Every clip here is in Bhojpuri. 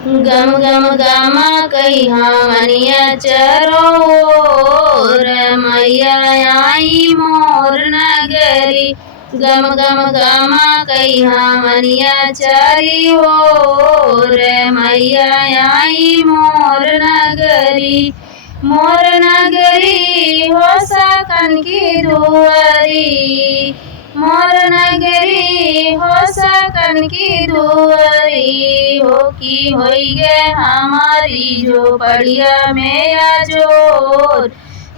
गम गम गामा कही हमनिया चरोर मैया आई मोर नगरी। गम गम गामा कही हमनिया चरी हो रे मैया आई मोर नगरी। मोर नगरी हो सकन की दुआरी, मोर नगरी हो सकन की दुआरी। हो की होई गे हमारी झोपड़िया में आजोर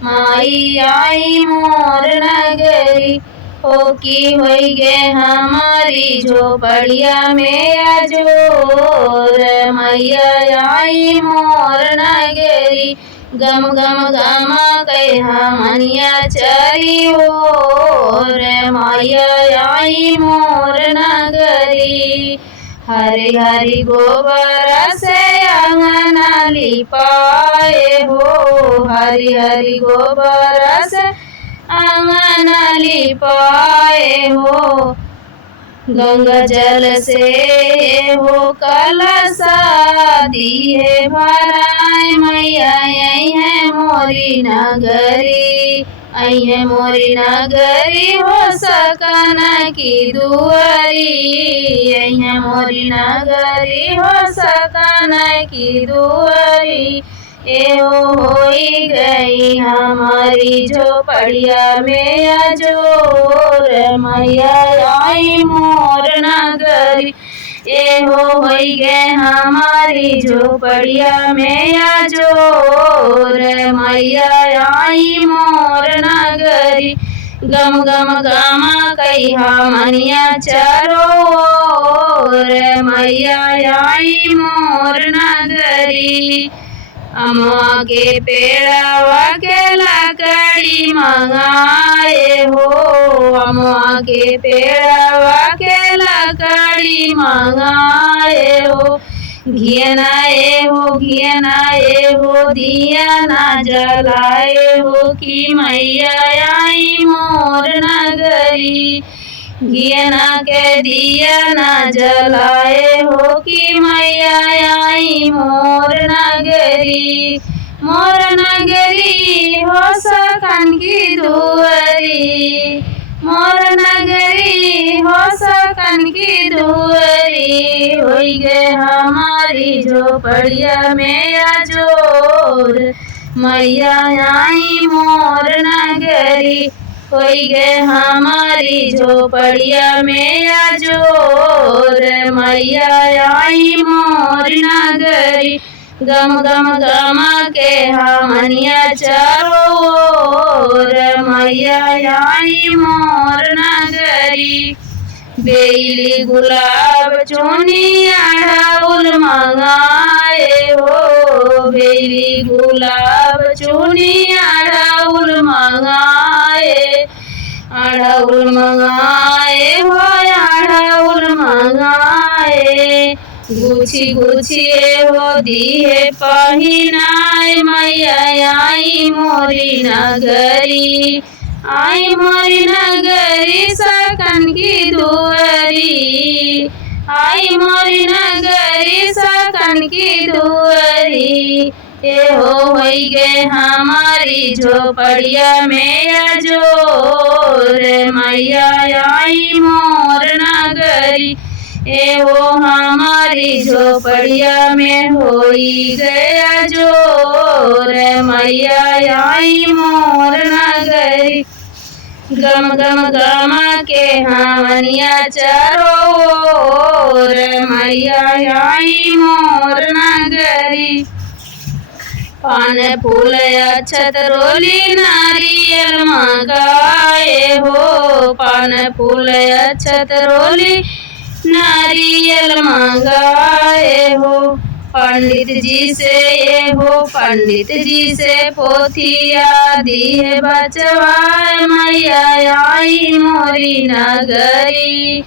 माई आई मोर नगरी। हो की होई गे हमारी झोपड़िया में आजोर मैया आई मोर नगरी। गम गम गामा कह हमनिया चरी हो रे मैया आई मोर नगरी। हरि हरि गोबर से अंगना लिपाए हो, हरि हरि गोबर से अंगना लिपाए हो। गंगा जल से हो कलसा दिए भराए मैया आई है मोरी नगरी। आई है मोरी नगरी हो सकन की दुआरी, आई है मोरी नगरी हो सकन की दुआरी। एहो होई गई हमारी झोपड़िया में आजोर मैया आई मोर नगरी। एहो होई गे हमारी झोपड़िया में आजोर मैया आई मोर नगरी। गम गम गामा कही हमनिया चरोर मैया आई मोर नगरी। अमवा के पेड़वा के लकड़ी मंगाए हो, अमवा के पेड़वा के लकड़ी मंगाए हो। घियनाए हो घियनाए हो दिया ना जलाए हो कि मैया आई मोर नगरी। घियना के दिया ना जलाए हो कि मैया आई मोर नगरी। मोर नगरी हो सकन की दुआरी, मोर नगरी हो सकन की दुआरी। होई गे हमारी झोपड़िया में आजोर मैया आई मोर नगरी। होई गे हमारी झोपड़िया में आजोर मैया आई मोर नगरी। गम गम गमा के हमनिया चरोर मैया आई मोर नगरी। बेली गुलाब चुनी अड़हुल मंगाए हो, बेली गुलाब चुनी अड़हुल मंगाए। अड़हुल मंगाए हो अड़हुल मंगाए। गुछी गुछी हो दिए पहिनाए मैया आई मोरी नगरी। आई मोरी नगरी सकन की दुआरी, आई मोरी नगरी सकन की दुआरी। एहो होई गे हमारी झोपड़िया में आजोर मैया आई मोर नगरी। एहो हमारी झोपड़िया में होई गया जोर मैया आई मोर नगरी। गम गम गमा के हमनिया चरोर मैया आई मोर नगरी। पान फूल अक्षत रोली नारियल मंगाए हो, पान फूल अक्षत रोली नारियल मंगाए हो। पंडित जी से ये हो पंडित जी से पोथिया दिए बचवाए मैया आई मोरी नगरी।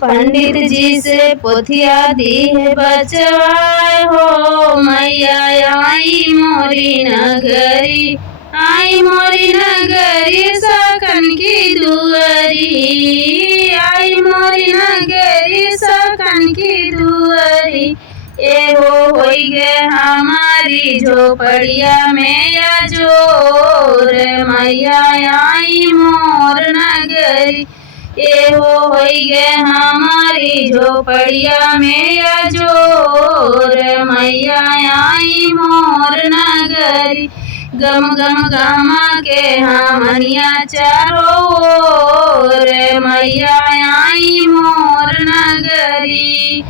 पंडित जी से पोथिया दिए बचवाए हो मैया आई मोरी नगरी। आई मोरी नगरी सकन की दुआरी, आई मोरी नगरी सकन की दुआरी। एहो होई गे हमारी झोपड़िया में या जोर मैया आई मोर नगरी। एहो होई गे हमारी झोपड़िया में या जोर मैया आई मोर नगरी। गम गम गमा के हमनिया चारों ओर मैया आई मोर नगरी।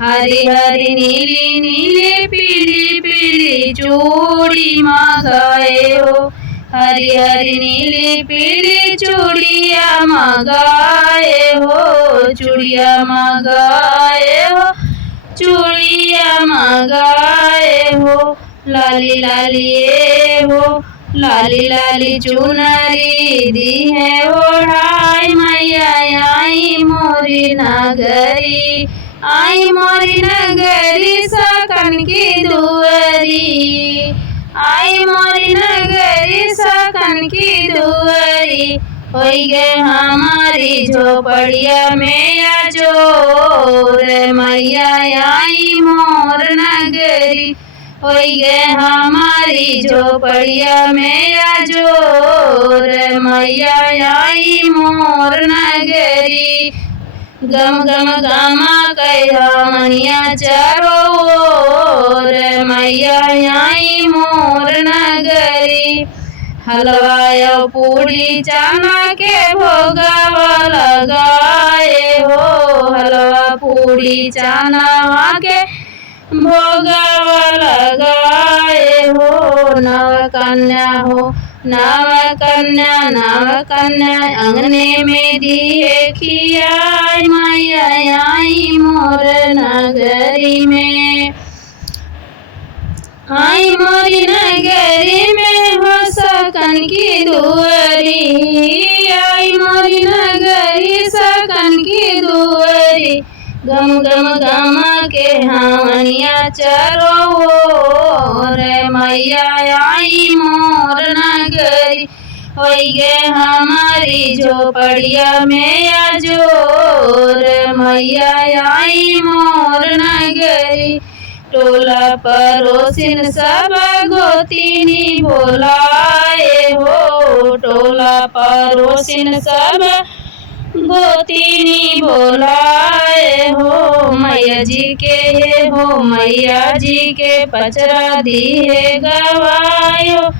हरी हरी नीली नीली पीली पीली चूड़ी मंगाए हो। हरी हरी नीली पीली चूड़िया मंगाए हो। चूड़िया मंगाए हो। चूड़िया मंगाए हो। लाली लाली ए हो। लाली लाली चुनरी दी है ओढ़ाई मैया आई मोरी नगरी। आई मोरी नगरी सकन की दुअरी। आई मोरी नगरी सकन की दुअरी। होई गे हमारी झोपड़िया में या जोर मैया आई मोर नगरी। होई गे हमारी झोपड़िया में या जोर मैया आई मोर नगरी। गम गम गमा कह मनिया चारों ओर मैया आई मोर नगरी। हलवायो पूड़ी चना के भोगावा लगाए हो। हलवा पूड़ी चना के भोगावा लगाए हो। नव कन्या हो। नव कन्या अंगने में दिए खियाई मैया आई मोर नगरी में। आई मोरी नगरी में हो सकन की दुअरी। आई मोरी नगरी सकन की दुअरी। गम गम गमा के हमनिया चारों ओर मैया आई मोर नगरी। होई गे हमारी झोपड़िया में या जोर मैया आई मोर नगरी। टोला पड़ोसिन सब गोतिनी बोलाए हो। टोला पड़ोसिन सब गोतिनी बोलाए हो। मैया जी के ये हो। मैया जी के पचरा दिए गवायो।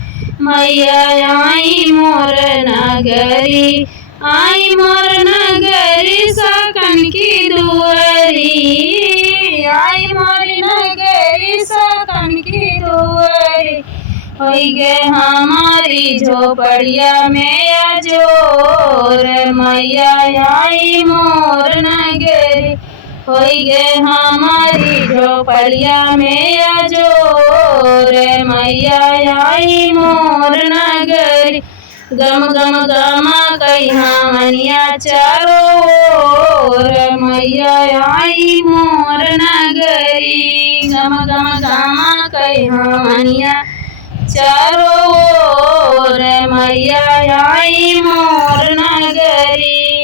मैया आई मोर नगरी। आई मोर नगरी सकन की दुअरी। आई मोर नगरी सकन की दुअरी। होई गे हमारी झोपड़िया में या जोर मैया आई मोर नगरी। होई गे हमारी झोपड़िया में या जोर मैया आई मोर नगरी। गम गम गमा कही हमनिया चारों ओर मैया आई मोर नगरी। गम गम गमा कही हमनिया चारों ओर मैया आई मोर नगरी।